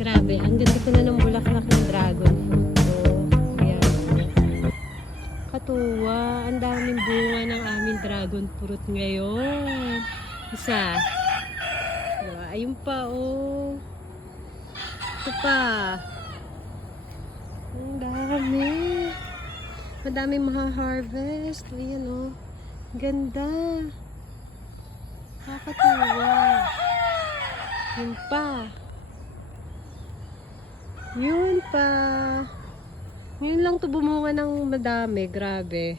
Grabe, ang ganda ko na ng bulaklak ng dragon fruit ko. Ayan. Katuwa, ang daming bunga ng aming dragon fruit ngayon. Isa. Diba? Ayun pa, oh. Ito pa. Ang dami. Madaming maha-harvest. Ayan, oh. Ganda. Nakakatuwa. Yun pa. Yun pa. Yun lang to bumunga ng madami. Grabe.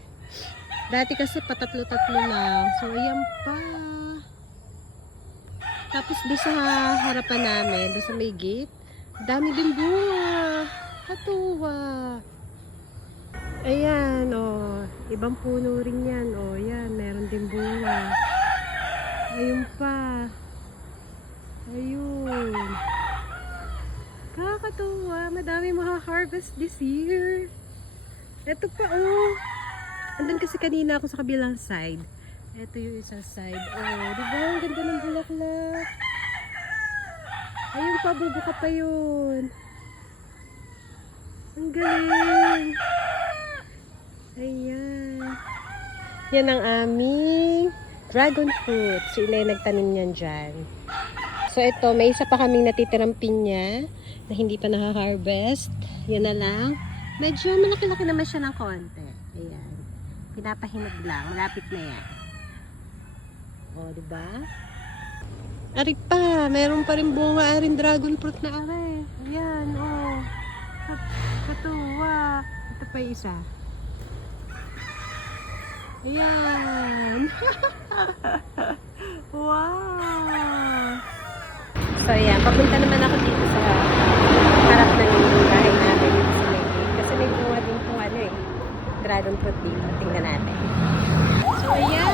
Dati kasi patatlo-tatlo lang. So, ayan pa. Tapos doon sa harapan namin, doon sa may gate, dami din bunga. Katuwa. Ayan, oh. Ibang puno rin yan. Oh, yan. Meron din bunga. Ayun pa. Ayun. Kakatuwa. Madami maha-harvest this year. Ito pa, oh. Andun kasi kanina ako sa kabilang side. Ito yung isang side. Oh, diba? Ang ganda ng bulaklak. Ayun pa, bubuka pa yun. Ang galing. Ayan. Yan ang aming dragon fruit. Si Ilay nagtanim yan dyan. So ito, may isa pa kaming natitirang pinya na hindi pa naka-harvest. Yan na lang. Medyo malaki-laki naman siya ng konti. Ayan. Pinapahinog lang. Malapit na yan. O, diba? Ari pa. Meron pa rin bunga aring dragon fruit na ari. Ayan, o. Katuwa. Ito pa yung isa. Ayan. Wow. So, ayan. Papunta naman ako dito sa harap ng bahay namin. Kasi may bunga din kung ano eh. Dragon fruit dito. Tingnan natin. So, ayan.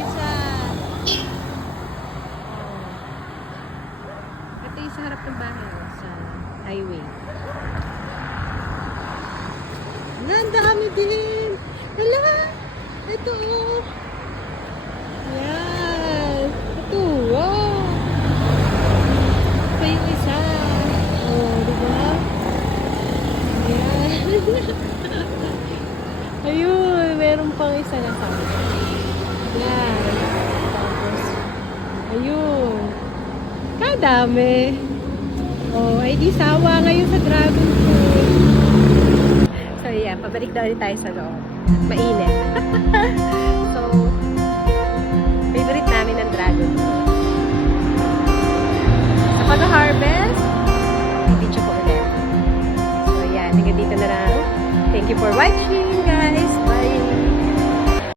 Isa. Ito yung sa harap ng bahay. Sa highway. Ang dami din. Hala. Ito oh. Yan. Ito. Wow. Ito yung isa. Oh, diba? Ayan. Ayun. Meron pang isa na pa. Yan. Tapos, ayun. Kadami. Oh, ay di sawa ngayon sa dragon fruit. So, yeah. Pabalik daw ulit tayo sa loob. Mainit. So, favorite namin ng dragon fruit. Kapag harvest, video ko ulit. So, yeah. Hanggang dito na lang. Thank you for watching, guys.